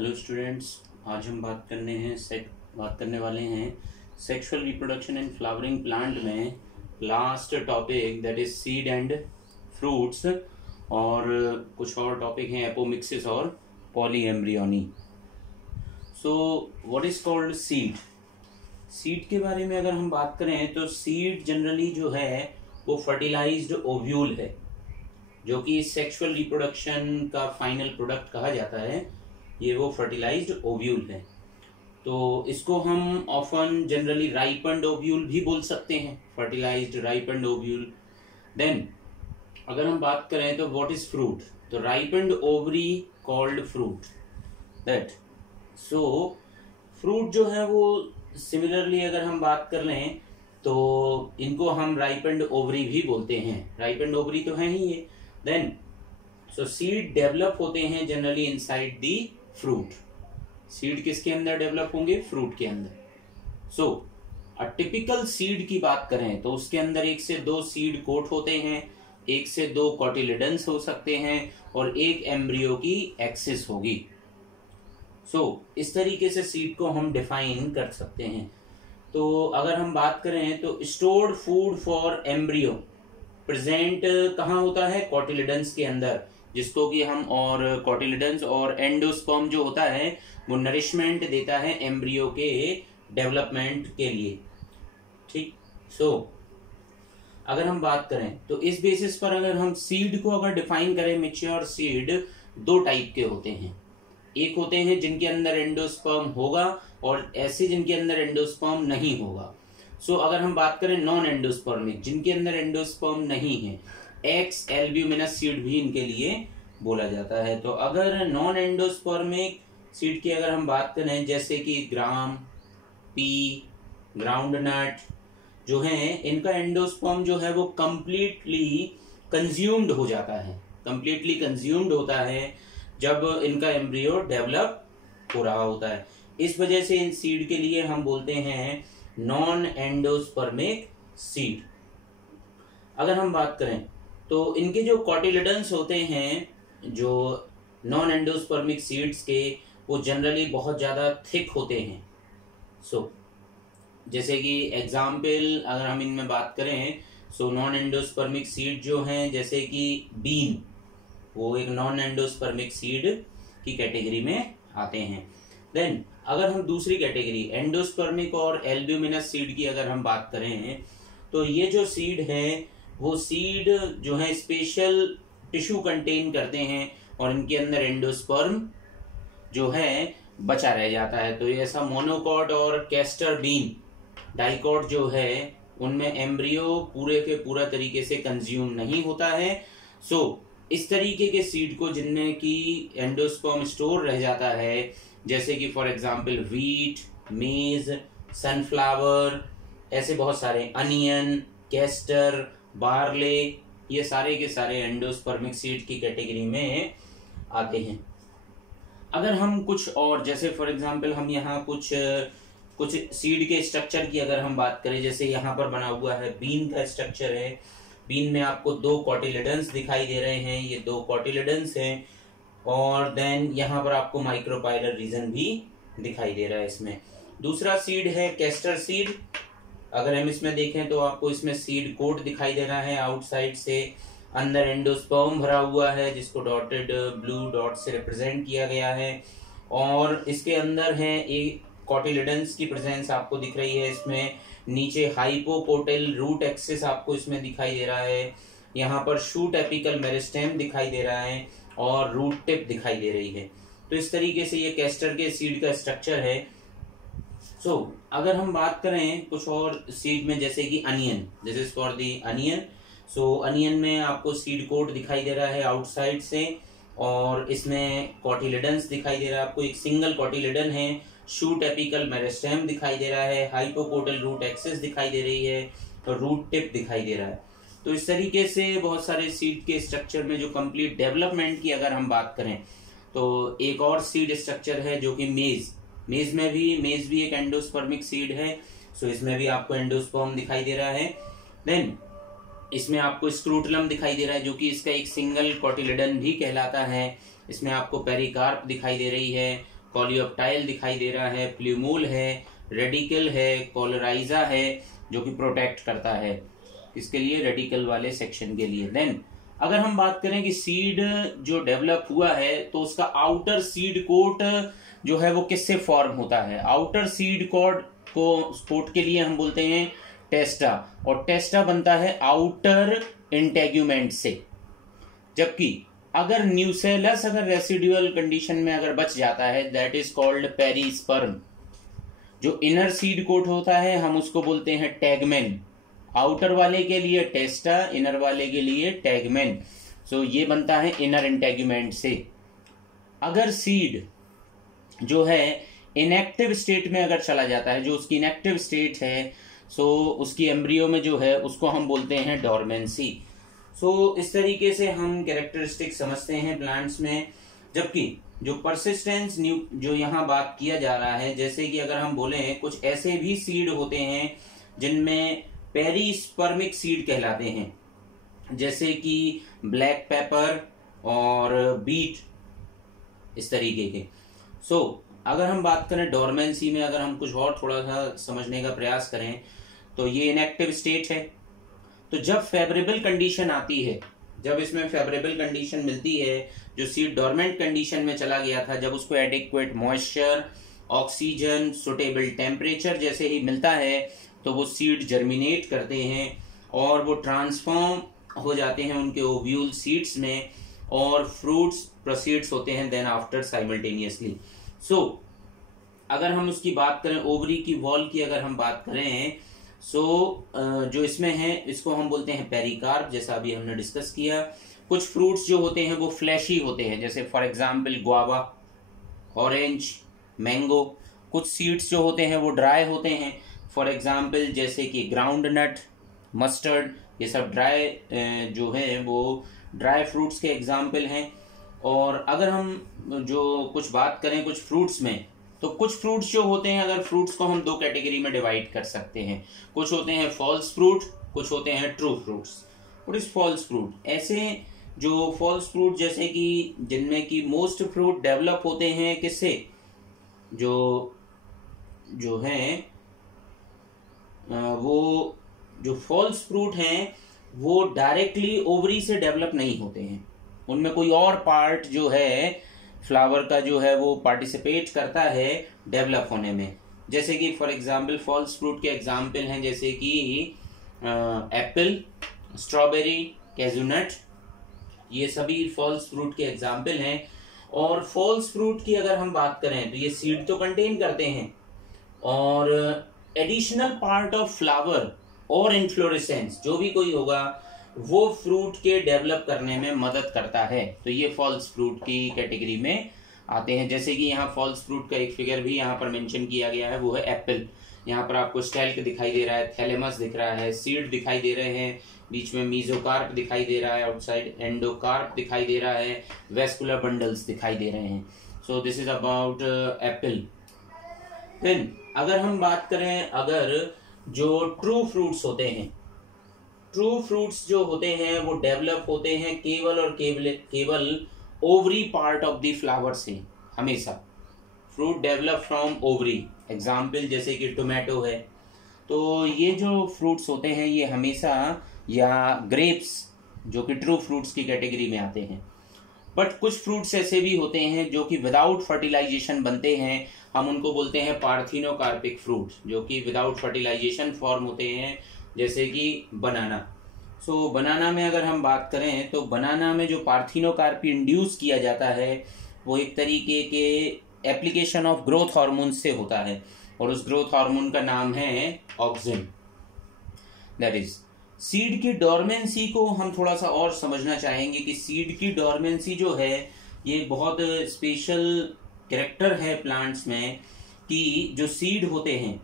Hello students, आज हम बात करने वाले हैं sexual reproduction and flowering plant में last topic that is seed and fruits, और कुछ और टॉपिक हैं एपोमिक्सिस और polyembryony. So what is called seed. Seed के बारे में अगर हम बात करें तो सीड जनरली जो है वो फर्टिलाइज्ड ओव्यूल है, जो कि सेक्सुअल रिप्रोडक्शन का फाइनल प्रोडक्ट कहा जाता है। ये वो फर्टिलाइज्ड ओव्यूल है, तो इसको हम ऑफन जनरली राइपन्ड ओव्यूल भी बोल सकते हैं, फर्टिलाइज्ड राइपन्ड ओव्यूल। देन अगर हम बात करें तो व्हाट इज फ्रूट, तो ripened ovary called fruit that. So fruit जो है वो सिमिलरली अगर हम बात कर लें तो इनको हम राइपन्ड ओवरी भी बोलते हैं, राइपन्ड ओवरी तो है ही ये। देन सो सीड डेवलप होते हैं generally inside the fruit. Seed किसके अंदर डेवलप होंगे? फ्रूट के अंदर। सो अ टिपिकल सीड की बात करें तो उसके अंदर 1 से 2 सीड कोट होते हैं, 1 से 2 कॉटिलिडन्स हो सकते हैं और एक एम्ब्रियो की एक्सिस होगी। सो इस तरीके से सीड को हम डिफाइन कर सकते हैं। तो अगर हम बात करें तो stored food for embryo present कहाँ होता है? कॉटिलिडन्स के अंदर, जिसको कि हम और कॉटिलिडन्स और एंडोस्पर्म जो होता है वो नरिशमेंट देता है एम्ब्रियो के डेवलपमेंट के लिए। ठीक। सो अगर हम बात करें तो इस बेसिस पर अगर हम सीड को अगर डिफाइन करें, मैच्योर सीड 2 टाइप के होते हैं। एक होते हैं जिनके अंदर एंडोस्पर्म होगा और ऐसे जिनके अंदर एंडोस्पर्म नहीं होगा। सो अगर हम बात करें नॉन एंडोस्पर्मिक, जिनके अंदर एंडोस्पर्म नहीं है, एक्स एल्ब्यूमिनस सीड भी इनके लिए बोला जाता है। तो अगर नॉन एंडोस्पर्मिक सीड की अगर हम बात करें, जैसे कि ग्राम, पी, ग्राउंडनट जो हैं, इनका एंडोस्पर्म जो है वो कंप्लीटली कंज्यूम्ड हो जाता है, कंप्लीटली कंज्यूम्ड होता है जब इनका एम्ब्रियो डेवलप हो रहा होता है। इस वजह से इन सीड के लिए हम बोलते हैं नॉन एंडोस्पर्मिक सीड। अगर हम बात करें तो इनके जो कॉटिलिडन्स होते हैं, जो नॉन एंडोस्पर्मिक सीड्स के, वो जनरली बहुत ज़्यादा थिक होते हैं। सो जैसे कि एग्जाम्पल अगर हम इनमें बात करें, सो नॉन एंडोस्पर्मिक सीड जो हैं, जैसे कि बीन, वो एक नॉन एंडोस्पर्मिक सीड की कैटेगरी में आते हैं। देन अगर हम दूसरी कैटेगरी एंडोस्पर्मिक और एल्ब्यूमिनस सीड की अगर हम बात करें तो ये जो सीड है वो सीड जो है स्पेशल टिश्यू कंटेन करते हैं और इनके अंदर एंडोस्पर्म जो है बचा रह जाता है। तो ये ऐसा मोनोकॉट और कैस्टर बीन डाइकॉट जो है उनमें एम्ब्रियो पूरे के पूरा तरीके से कंज्यूम नहीं होता है। सो इस तरीके के सीड को जिनमें कि एंडोस्पर्म स्टोर रह जाता है, जैसे कि फॉर एग्जांपल व्हीट, मेज, सनफ्लावर, ऐसे बहुत सारे, अनियन, कैस्टर, बार्ले, ये सारे के सारे एंडोस्पर्मिक सीड की कैटेगरी में आते हैं। अगर हम कुछ और, जैसे फॉर एग्जांपल हम यहाँ कुछ सीड के स्ट्रक्चर की अगर हम बात करें, जैसे यहाँ पर बना हुआ है बीन का स्ट्रक्चर है। बीन में आपको 2 कॉटिलिडन्स दिखाई दे रहे हैं, ये 2 कॉटिलिडन्स हैं, और देन यहाँ पर आपको माइक्रोपाइलर रीजन भी दिखाई दे रहा है इसमें। दूसरा सीड है कैस्टर सीड। अगर हम इसमें देखें तो आपको इसमें सीड कोट दिखाई दे रहा है आउटसाइड से, अंदर एंडोस्पर्म भरा हुआ है जिसको डॉटेड ब्लू डॉट से रिप्रेजेंट किया गया है, और इसके अंदर है एक कॉटिलिडन्स की प्रेजेंस आपको दिख रही है इसमें। नीचे हाइपोकोटिल रूट एक्सिस आपको इसमें दिखाई दे रहा है, यहाँ पर शूट एपिकल मेरिस्टेम दिखाई दे रहा है और रूट टिप दिखाई दे रही है। तो इस तरीके से ये कैस्टर के सीड का स्ट्रक्चर है। सो अगर हम बात करें कुछ और सीड में, जैसे कि onion, this is for the onion. So onion में आपको सीड कोट दिखाई दे रहा है आउटसाइड से, और इसमें कॉटिलिडन्स दिखाई दे रहा है आपको, एक सिंगल कॉटिलिडन है, शूट एपिकल मेरिस्टेम दिखाई दे रहा है, हाइपोकोटल रूट एक्सिस दिखाई दे रही है और रूट टिप दिखाई दे रहा है। तो इस तरीके से बहुत सारे सीड के स्ट्रक्चर में जो कंप्लीट डेवलपमेंट की अगर हम बात करें तो एक और सीड स्ट्रक्चर है जो कि मेज। मेज भी एक एंडोस्पर्मिक सीड है। सो इसमें भी आपको एंडोस्पर्म दिखाई दे रहा है। देन इसमें आपको स्क्रूटलम दिखाई दे रहा है जो कि इसका एक सिंगल कॉटिलिडन भी कहलाता है। इसमें आपको पेरिकार्प दिखाई दे रही है कॉलियोप्टाइल दिखाई दे रहा है, प्ल्यूमूल है, रेडिकल है, कोलराइजा है जो कि प्रोटेक्ट करता है, इसके लिए रेडिकल वाले सेक्शन के लिए। देन अगर हम बात करें कि सीड जो डेवलप हुआ है तो उसका आउटर सीड कोट जो है वो किससे फॉर्म होता है? आउटर सीड कोट के लिए हम बोलते हैं टेस्टा, और टेस्टा बनता है आउटर इंटेग्यूमेंट से। जबकि अगर न्यूसेलस अगर रेसिडुअल कंडीशन में अगर बच जाता है, दैट इज कॉल्ड पेरिस्पर्म। जो इनर सीड कोट होता है हम उसको बोलते हैं टैगमेन। आउटर वाले के लिए टेस्टा, इनर वाले के लिए टैगमेन। सो ये बनता है इनर इंटेग्यूमेंट से। अगर सीड जो है इनएक्टिव स्टेट में अगर चला जाता है, जो उसकी इनएक्टिव स्टेट है, सो उसकी एम्ब्रियो में जो है उसको हम बोलते हैं डोरमेंसी। सो इस तरीके से हम कैरेक्टरिस्टिक समझते हैं प्लांट्स में। जबकि जो परसिस्टेंस जो यहाँ बात किया जा रहा है, जैसे कि अगर हम बोलें कुछ ऐसे भी सीड होते हैं जिनमें पेरिस्पर्मिक सीड कहलाते हैं, जैसे कि ब्लैक पेपर और बीट, इस तरीके के। सो अगर हम बात करें डोरमेंसी में, अगर हम कुछ और थोड़ा सा समझने का प्रयास करें तो ये इनएक्टिव स्टेट है। तो जब फेवरेबल कंडीशन आती है, जब इसमें फेवरेबल कंडीशन मिलती है, जो सीड डोरमेंट कंडीशन में चला गया था, जब उसको adequate moisture, oxygen, suitable temperature जैसे ही मिलता है तो वो सीड जर्मिनेट करते हैं और वो ट्रांसफॉर्म हो जाते हैं उनके ओव्यूल सीड्स में, और फ्रूट्स प्रोसीड्स होते हैं देन आफ्टर साइमल्टेनियसली। सो अगर हम उसकी बात करें, ओवरी की वॉल की अगर हम बात करें, जो इसमें है इसको हम बोलते हैं पेरिकार्प, जैसा अभी हमने डिस्कस किया। कुछ फ्रूट्स जो होते हैं वो फ्लैशी होते हैं, जैसे for example guava, orange, mango. कुछ सीड्स जो होते हैं वो ड्राई होते हैं, फॉर एग्जांपल जैसे कि ग्राउंड नट, मस्टर्ड, ये सब ड्राई जो है वो ड्राई फ्रूट्स के एग्जाम्पल हैं। और अगर हम जो कुछ बात करें कुछ फ्रूट्स में, तो कुछ फ्रूट्स जो होते हैं, अगर फ्रूट्स को हम दो कैटेगरी में डिवाइड कर सकते हैं। कुछ होते हैं फॉल्स फ्रूट, कुछ होते हैं true fruits. What is false fruit? ऐसे जो फॉल्स फ्रूट जैसे कि जिनमें कि मोस्ट फ्रूट डेवलप होते हैं किससे? जो हैं वो जो फॉल्स फ्रूट हैं वो डायरेक्टली ओवरी से डेवलप नहीं होते हैं, उनमें कोई और पार्ट जो है फ्लावर का जो है वो पार्टिसिपेट करता है डेवलप होने में। जैसे कि फॉर एग्जांपल फॉल्स फ्रूट के एग्जांपल हैं जैसे कि एप्पल, स्ट्रॉबेरी, कैजुनट, ये सभी फॉल्स फ्रूट के एग्जांपल हैं। और फॉल्स फ्रूट की अगर हम बात करें तो ये सीड तो कंटेन करते हैं और एडिशनल पार्ट ऑफ फ्लावर और इन्फ्लोरेसेंस जो भी कोई होगा वो फ्रूट के डेवलप करने में मदद करता है। तो ये फॉल्स फ्रूट की कैटेगरी में आते हैं। जैसे कि यहाँ फॉल्स फ्रूट का एक फिगर भी यहाँ पर मेंशन किया गया है, वो है एप्पल। यहाँ पर आपको स्टेल्क दिखाई दे रहा है, थैलेमस दिख रहा है, सीड दिखाई दे रहे हैं, बीच में मीजोकार्प दिखाई दे रहा है, आउटसाइड एंडोकार्प दिखाई दे रहा है, वेस्कुलर बंडल्स दिखाई दे रहे हैं। So this is about apple. Then अगर हम बात करें, अगर जो ट्रू फ्रूट्स होते हैं, ट्रू फ्रूट्स जो होते हैं वो डेवलप होते हैं केवल और केवल ovary part of the flower से। हमेशा fruit develop from ovary. Example जैसे कि टोमेटो है, तो ये जो फ्रूट्स होते हैं ये हमेशा, या ग्रेप्स जो कि ट्रू फ्रूट्स की कैटेगरी में आते हैं। बट कुछ फ्रूट्स ऐसे भी होते हैं जो कि विदाउट फर्टिलाइजेशन बनते हैं, हम उनको बोलते हैं पार्थिनोकार्पिक फ्रूट, जो कि विदाउट फर्टिलाइजेशन फॉर्म होते हैं, जैसे कि बनाना। सो बनाना में अगर हम बात करें तो बनाना में जो पार्थिनोकार्पी इंड्यूस किया जाता है वो एक तरीके के एप्लीकेशन ऑफ ग्रोथ हार्मोन से होता है, और उस ग्रोथ हार्मोन का नाम है ऑक्सिन। दैट इज सीड की डोरमेंसी को हम थोड़ा सा और समझना चाहेंगे कि सीड की डोरमेंसी जो है ये बहुत स्पेशल कैरेक्टर है प्लांट्स में, कि जो सीड होते हैं,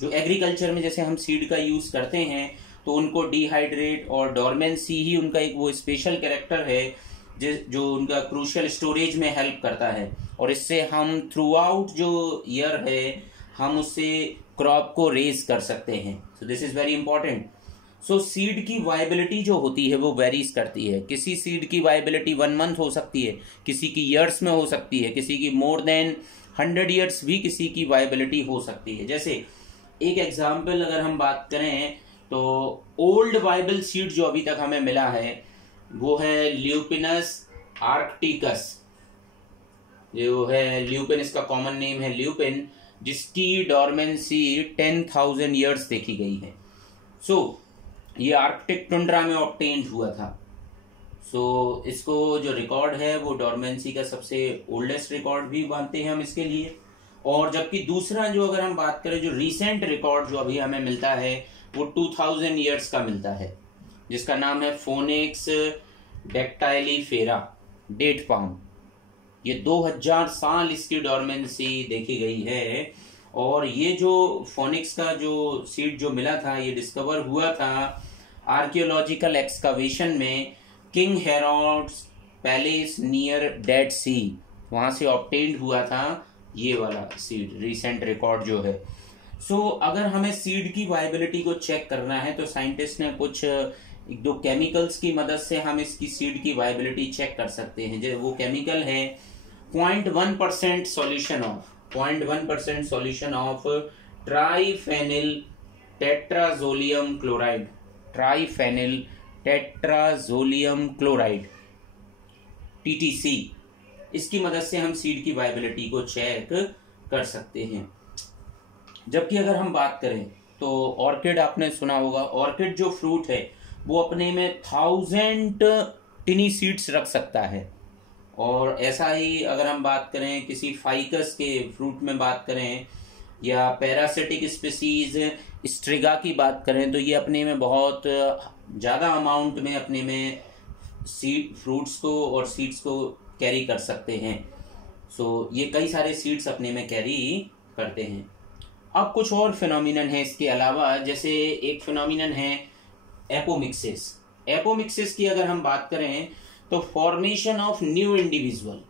जो एग्रीकल्चर में जैसे हम सीड का यूज करते हैं तो उनको डिहाइड्रेट और डोरमेंसी ही उनका एक वो स्पेशल कैरेक्टर है जो उनका क्रूशियल स्टोरेज में हेल्प करता है, और इससे हम थ्रू आउट जो ईयर है हम उससे क्रॉप को रेज कर सकते हैं। So this is very important. So seed की वायबिलिटी जो होती है वो वेरीज करती है। किसी सीड की वायबिलिटी 1 मंथ हो सकती है, किसी की ईयर्स में हो सकती है, किसी की मोर देन 100 ईयर्स भी किसी की वायबिलिटी हो सकती है। जैसे एक एग्जाम्पल अगर हम बात करें तो ओल्ड वायबल सीड जो अभी तक हमें मिला है वो है ल्यूपिनस आर्कटिकस, जो है ल्यूपिन, इसका कॉमन नेम है ल्यूपिन, जिसकी डॉर्मेंसी 10,000 ईयर्स देखी गई है। ये आर्कटिक टुंड्रा में ऑब्टेन्ड हुआ था। इसको जो रिकॉर्ड है वो डॉर्मेंसी का सबसे ओल्डेस्ट रिकॉर्ड भी मानते हैं हम इसके लिए। और जबकि दूसरा जो अगर हम बात करें जो रीसेंट रिकॉर्ड जो अभी हमें मिलता है वो 2000 ईयर्स का मिलता है, जिसका नाम है फोनिक्स डेक्टाइलीफेरा डेट पाम। ये 2000 साल इसकी डॉर्मेंसी देखी गई है। और ये जो फोनिक्स का जो सीड जो मिला था ये डिस्कवर हुआ था आर्कियोलॉजिकल एक्सकवेशन में king Herod's palace near Dead Sea, वहां से ऑब्टेन्ड हुआ था ये वाला सीड, रीसेंट रिकॉर्ड जो है। अगर हमें सीड की वायबिलिटी को चेक करना है तो साइंटिस्ट ने कुछ एक दो केमिकल्स की मदद से हम इसकी सीड की वायबिलिटी चेक कर सकते हैं। जो वो केमिकल है 0.1% solution of triphenyl tetrazolium chloride TTC। इसकी मदद से हम सीड की वायबिलिटी को चेक कर सकते हैं। जबकि अगर हम बात करें तो ऑर्किड, आपने सुना होगा, ऑर्किड जो फ्रूट है वो अपने में 1000 टिनी सीड्स रख सकता है। और ऐसा ही अगर हम बात करें किसी फाइकस के फ्रूट में बात करें या पैरासिटिक स्पीसीज स्ट्रिगा की बात करें तो ये अपने में बहुत ज़्यादा अमाउंट में अपने में सीड फ्रूट्स को और सीड्स को कैरी कर सकते हैं। ये कई सारे सीड्स अपने में कैरी करते हैं। अब कुछ और फिनोमिनन है इसके अलावा, जैसे एक फिनोमिनन है एपोमिक्सिस की अगर हम बात करें तो फॉर्मेशन ऑफ न्यू इंडिविजुअल,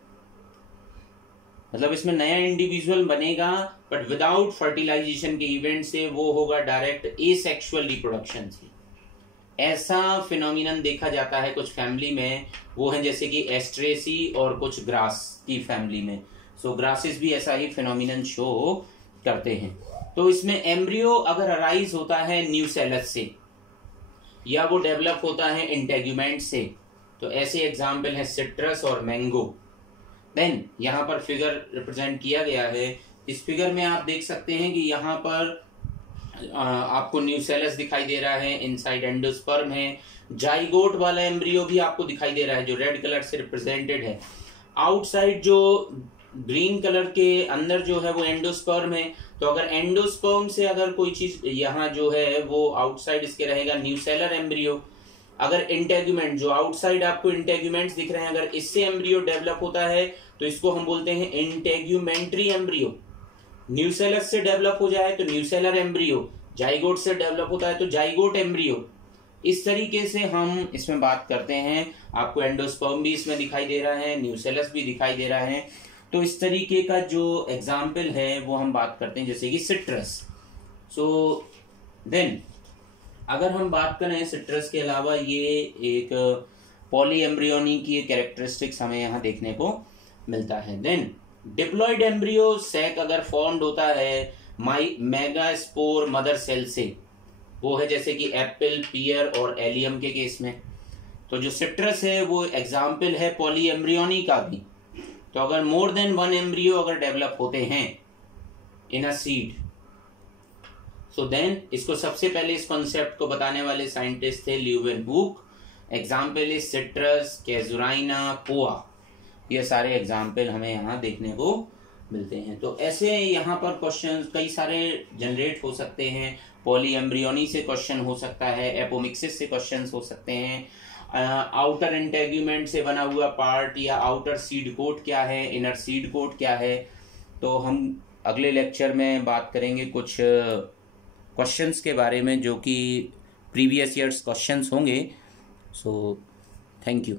मतलब इसमें नया इंडिविजुअल बनेगा बट विदाउट फर्टिलाइजेशन के इवेंट से, वो होगा डायरेक्ट एसेक्सुअल रिप्रोडक्शन से। ऐसा फिनोमिनन देखा जाता है कुछ फैमिली में, वो है जैसे कि एस्ट्रेसी और कुछ ग्रास की फैमिली में। ग्रासेस भी ऐसा ही फिनोमिनन शो करते हैं। तो इसमें एम्ब्रियो अगर अराइज होता है न्यूसेलस से या वो डेवलप होता है इंटेग्यूमेंट से, तो ऐसे एग्जाम्पल है सिट्रस और मैंगो। देन यहाँ पर फिगर रिप्रेजेंट किया गया है। इस फिगर में आप देख सकते हैं कि यहाँ पर आपको न्यूसेलस दिखाई दे रहा है, इनसाइड एंडोस्पर्म है, जाइगोट वाला एम्ब्रियो भी आपको दिखाई दे रहा है जो रेड कलर से रिप्रेजेंटेड है। आउटसाइड जो ग्रीन कलर के अंदर जो है वो एंडोस्पर्म है। तो अगर एंडोस्पर्म से अगर कोई चीज यहाँ जो है वो आउटसाइड इसके रहेगा न्यूसेलर एम्ब्रियो। अगर इंटेग्यूमेंट जो आउटसाइड आपको इंटेग्यूमेंट्स दिख रहे हैं, अगर इससे एम्ब्रियो डेवलप होता है तो इसको हम बोलते हैं इंटेग्यूमेंट्री एम्ब्रियो। न्यूसेलस से डेवलप हो जाए तो न्यूसेलर एम्ब्रियो, जाइगोट से डेवलप होता है तो जाइगोट एम्ब्रियो। इस तरीके से हम इसमें बात करते हैं। आपको एंडोस्पर्म भी इसमें दिखाई दे रहा है, न्यूसेलस भी दिखाई दे रहा है। तो इस तरीके का जो एग्जाम्पल है वो हम बात करते हैं जैसे कि सिट्रस। देन अगर हम बात करें सिट्रस के अलावा, ये एक पॉली एम्ब्रियोनी की कैरेक्टरिस्टिक्स हमें यहाँ देखने को मिलता है। देन डिप्लॉयड एम्ब्रियो सैक अगर फॉर्म्ड होता है मेगास्पोर मदर सेल से, वो है जैसे कि एप्पल, पियर और एलियम के केस में। तो जो सिट्रस है वो एग्जाम्पल है पॉली एम्ब्रियोनी का भी। तो अगर मोर देन वन एम्ब्रियो अगर डेवलप होते हैं इन अ सीड, सो देन इसको सबसे पहले इस कॉन्सेप्ट को बताने वाले साइंटिस्ट थे ल्यूवेनबूक। एग्जाम्पल इज सिट्रस, कैजुराइना, पोआ। ये सारे एग्जाम्पल हमें यहाँ देखने को मिलते हैं। तो ऐसे यहाँ पर क्वेश्चन कई सारे जनरेट हो सकते हैं। पॉली एम्ब्रियोनी से क्वेश्चन हो सकता है, एपोमिक्सिस से क्वेश्चन हो सकते हैं, आउटर इंटेग्यूमेंट से बना हुआ पार्ट या आउटर सीड कोट क्या है, इनर सीड कोट क्या है। तो हम अगले लेक्चर में बात करेंगे कुछ क्वेश्चंस के बारे में जो कि प्रीवियस ईयर्स क्वेश्चंस होंगे। Thank you.